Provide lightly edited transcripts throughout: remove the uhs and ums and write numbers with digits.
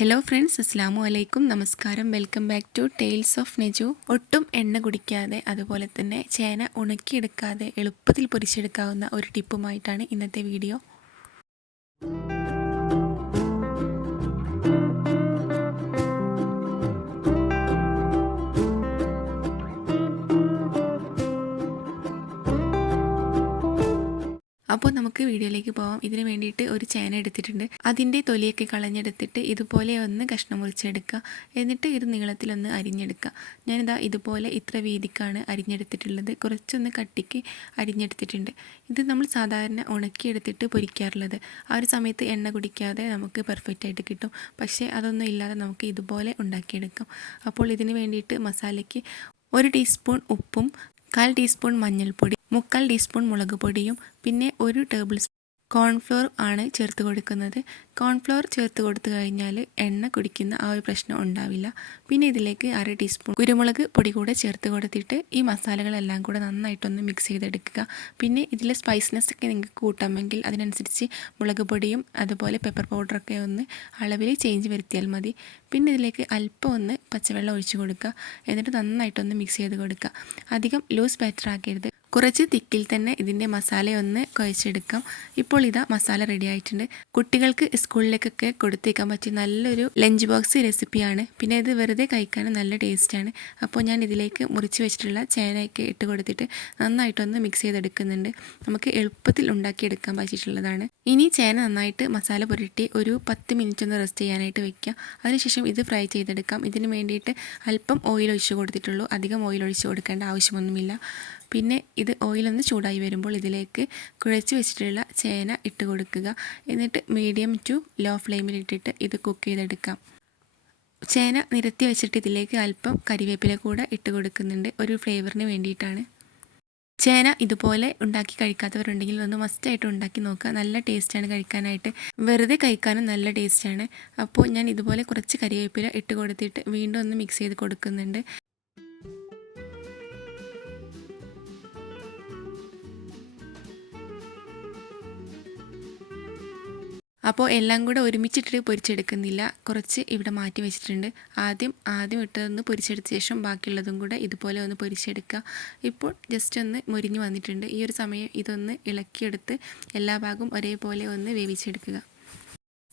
Hello friends, അസ്സാമു അലൈക്കും. നമസ്കാരം. Welcome back to tales of Neju. ഒട്ടും എണ്ണ കുടിക്കാതെ അതുപോലെ തന്നെ ചേന ഉണക്കിയെടുക്കാതെ എളുപ്പത്തിൽ പൊരിച്ചെടുക്കാവുന്ന ഒരു ടിപ്പുമായിട്ടാണ് ഇന്നത്തെ വീഡിയോ. അപ്പോൾ നമുക്ക് വീഡിയോയിലേക്ക് പോകാം. ഇതിന് വേണ്ടിയിട്ട് ഒരു ചേന എടുത്തിട്ടുണ്ട്. അതിൻ്റെ തൊലിയൊക്കെ കളഞ്ഞെടുത്തിട്ട് ഇതുപോലെ ഒന്ന് കഷ്ണം മുറിച്ചെടുക്കുക. എന്നിട്ട് ഇത് നീളത്തിലൊന്ന് അരിഞ്ഞെടുക്കുക. ഞാനിതാ ഇതുപോലെ ഇത്ര വീതിക്കാണ് അരിഞ്ഞെടുത്തിട്ടുള്ളത്. കുറച്ചൊന്ന് കട്ടിക്ക് അരിഞ്ഞെടുത്തിട്ടുണ്ട്. ഇത് നമ്മൾ സാധാരണ ഉണക്കിയെടുത്തിട്ട് പൊരിക്കാറുള്ളത്. ആ ഒരു സമയത്ത് എണ്ണ കുടിക്കാതെ നമുക്ക് പെർഫെക്റ്റ് ആയിട്ട് കിട്ടും. പക്ഷേ അതൊന്നും ഇല്ലാതെ നമുക്ക് ഇതുപോലെ ഉണ്ടാക്കിയെടുക്കാം. അപ്പോൾ ഇതിന് വേണ്ടിയിട്ട് മസാലയ്ക്ക് 1 ടീസ്പൂൺ ഉപ്പും 1/4 ടീസ്പൂൺ മഞ്ഞൾപ്പൊടി, 3/4 ടീസ്പൂൺ മുളക് പൊടിയും പിന്നെ 1 ടേബിൾ സ്പൂൺ കോൺഫ്ലോർ ആണ് ചേർത്ത് കൊടുക്കുന്നത്. കോൺഫ്ലോർ ചേർത്ത് കൊടുത്തു കഴിഞ്ഞാൽ എണ്ണ കുടിക്കുന്ന ആ ഒരു പ്രശ്നം ഉണ്ടാവില്ല. പിന്നെ ഇതിലേക്ക് 1/2 ടീസ്പൂൺ കുരുമുളക് പൊടി കൂടെ ചേർത്ത് കൊടുത്തിട്ട് ഈ മസാലകളെല്ലാം കൂടെ നന്നായിട്ടൊന്ന് മിക്സ് ചെയ്തെടുക്കുക. പിന്നെ ഇതിലെ സ്പൈസിനെസ് ഒക്കെ നിങ്ങൾക്ക് കൂട്ടാമെങ്കിൽ അതിനനുസരിച്ച് മുളക് പൊടിയും അതുപോലെ പെപ്പർ പൗഡറൊക്കെ ഒന്ന് അളവിൽ ചേഞ്ച് വരുത്തിയാൽ മതി. പിന്നെ ഇതിലേക്ക് അല്പം ഒന്ന് പച്ചവെള്ളം ഒഴിച്ച് കൊടുക്കുക. എന്നിട്ട് നന്നായിട്ടൊന്ന് മിക്സ് ചെയ്ത് കൊടുക്കുക. അധികം ലൂസ് ബാറ്റർ ആക്കരുത്. കുറച്ച് തിക്കിൽ തന്നെ ഇതിൻ്റെ മസാലയൊന്ന് കുഴച്ചെടുക്കാം. ഇപ്പോൾ ഇതാ മസാല റെഡി ആയിട്ടുണ്ട്. കുട്ടികൾക്ക് സ്കൂളിലേക്കൊക്കെ കൊടുത്തേക്കാൻ പറ്റിയ നല്ലൊരു ലഞ്ച് ബോക്സ് റെസിപ്പിയാണ്. പിന്നെ ഇത് വെറുതെ കഴിക്കാനും നല്ല ടേസ്റ്റാണ്. അപ്പോൾ ഞാൻ ഇതിലേക്ക് മുറിച്ച് വെച്ചിട്ടുള്ള ചേനയൊക്കെ ഇട്ട് കൊടുത്തിട്ട് നന്നായിട്ടൊന്ന് മിക്സ് ചെയ്തെടുക്കുന്നുണ്ട്. നമുക്ക് എളുപ്പത്തിൽ ഉണ്ടാക്കിയെടുക്കാൻ പറ്റിയിട്ടുള്ളതാണ്. ഇനി ചേന നന്നായിട്ട് മസാല പുരട്ടി ഒരു 10 മിനിറ്റ് ഒന്ന് റെസ്റ്റ് ചെയ്യാനായിട്ട് വെക്കുക. അതിനുശേഷം ഇത് ഫ്രൈ ചെയ്തെടുക്കാം. ഇതിന് വേണ്ടിയിട്ട് അല്പം ഓയിൽ ഒഴിച്ച് കൊടുത്തിട്ടുള്ളൂ. അധികം ഓയിൽ ഒഴിച്ച് കൊടുക്കേണ്ട ആവശ്യമൊന്നുമില്ല. പിന്നെ ഇത് ഓയിലൊന്ന് ചൂടായി വരുമ്പോൾ ഇതിലേക്ക് കുഴച്ച് വെച്ചിട്ടുള്ള ചേന ഇട്ട് കൊടുക്കുക. എന്നിട്ട് മീഡിയം ടു ലോ ഫ്ലെയിമിൽ ഇട്ടിട്ട് ഇത് കുക്ക് ചെയ്തെടുക്കാം. ചേന നിരത്തി വെച്ചിട്ട് ഇതിലേക്ക് അല്പം കരിവേപ്പില കൂടെ ഇട്ട് കൊടുക്കുന്നുണ്ട്, ഒരു ഫ്ലേവറിന് വേണ്ടിയിട്ടാണ്. ചേന ഇതുപോലെ ഉണ്ടാക്കി കഴിക്കാത്തവരുണ്ടെങ്കിൽ ഒന്ന് മസ്റ്റായിട്ട് ഉണ്ടാക്കി നോക്കുക. നല്ല ടേസ്റ്റാണ് കഴിക്കാനായിട്ട്, വെറുതെ കഴിക്കാനും നല്ല ടേസ്റ്റാണ്. അപ്പോൾ ഞാൻ ഇതുപോലെ കുറച്ച് കരിവേപ്പില ഇട്ട് കൊടുത്തിട്ട് വീണ്ടും ഒന്ന് മിക്സ് ചെയ്ത് കൊടുക്കുന്നുണ്ട്. അപ്പോൾ എല്ലാം കൂടെ ഒരുമിച്ചിട്ട് പൊരിച്ചെടുക്കുന്നില്ല, കുറച്ച് ഇവിടെ മാറ്റി വെച്ചിട്ടുണ്ട്. ആദ്യം ഇട്ടതൊന്ന് പൊരിച്ചെടുത്ത ശേഷം ബാക്കിയുള്ളതും കൂടെ ഇതുപോലെ ഒന്ന് പൊരിച്ചെടുക്കുക. ഇപ്പോൾ ജസ്റ്റ് ഒന്ന് മുരിഞ്ഞ് വന്നിട്ടുണ്ട്. ഈ ഒരു സമയം ഇതൊന്ന് ഇളക്കിയെടുത്ത് എല്ലാ ഭാഗവും ഒരേപോലെ ഒന്ന് വേവിച്ചെടുക്കുക.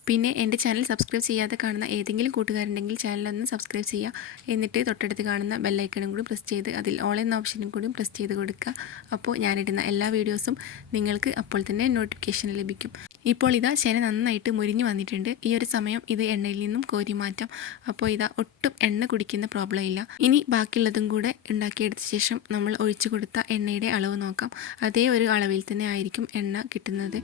പിന്നെ എൻ്റെ ചാനൽ സബ്സ്ക്രൈബ് ചെയ്യാതെ കാണുന്ന ഏതെങ്കിലും കൂട്ടുകാരുണ്ടെങ്കിൽ ചാനലൊന്ന് സബ്സ്ക്രൈബ് ചെയ്യുക. എന്നിട്ട് തൊട്ടടുത്ത് കാണുന്ന ബെല്ലൈക്കണും കൂടി പ്രസ് ചെയ്ത് അതിൽ ഓൾ എന്ന ഓപ്ഷനും കൂടി പ്രസ് ചെയ്ത് കൊടുക്കുക. അപ്പോൾ ഞാനിടുന്ന എല്ലാ വീഡിയോസും നിങ്ങൾക്ക് അപ്പോൾ തന്നെ നോട്ടിഫിക്കേഷൻ ലഭിക്കും. ഇപ്പോൾ ഇതാ ചേന നന്നായിട്ട് മുരിഞ്ഞ് വന്നിട്ടുണ്ട്. ഈ ഒരു സമയം ഇത് എണ്ണയിൽ നിന്നും കോരി മാറ്റാം. അപ്പോൾ ഇതാ ഒട്ടും എണ്ണ കുടിക്കുന്ന പ്രോബ്ലം ഇല്ല. ഇനി ബാക്കിയുള്ളതും കൂടെ ഉണ്ടാക്കിയെടുത്ത ശേഷം നമ്മൾ ഒഴിച്ചു കൊടുത്ത എണ്ണയുടെ അളവ് നോക്കാം. അതേ ഒരു അളവിൽ തന്നെ ആയിരിക്കും എണ്ണ കിട്ടുന്നത്.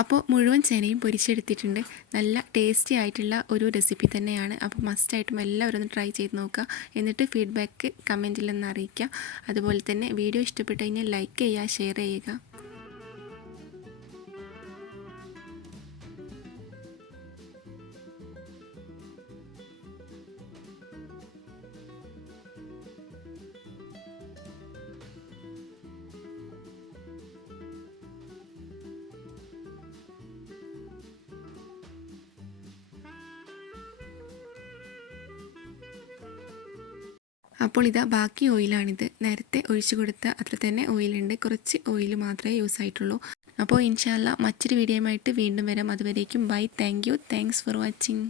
അപ്പോൾ മുഴുവൻ ചേനയും പൊരിച്ചെടുത്തിട്ടുണ്ട്. നല്ല ടേസ്റ്റി ആയിട്ടുള്ള ഒരു റെസിപ്പി തന്നെയാണ്. അപ്പോൾ മസ്റ്റായിട്ടും എല്ലാവരും ഒന്ന് ട്രൈ ചെയ്ത് നോക്കുക. എന്നിട്ട് ഫീഡ്ബാക്ക് കമൻറ്റിൽ ഒന്ന് അറിയിക്കുക. അതുപോലെ തന്നെ വീഡിയോ ഇഷ്ടപ്പെട്ടു കഴിഞ്ഞാൽ ലൈക്ക് ചെയ്യുക, ഷെയർ ചെയ്യുക. അപ്പോൾ ഇതാ ബാക്കി ഓയിലാണിത്. നേരത്തെ ഒഴിച്ചു കൊടുത്ത അത്ര തന്നെ ഓയിലുണ്ട്, കുറച്ച് ഓയിൽ മാത്രമേ യൂസ് ആയിട്ടുള്ളൂ. അപ്പോൾ ഇൻഷാ അല്ലാഹ് മറ്റൊരു വീഡിയോയുമായിട്ട് വീണ്ടും വരാം. അതുവരേക്കും bye. Thank you. Thanks for watching.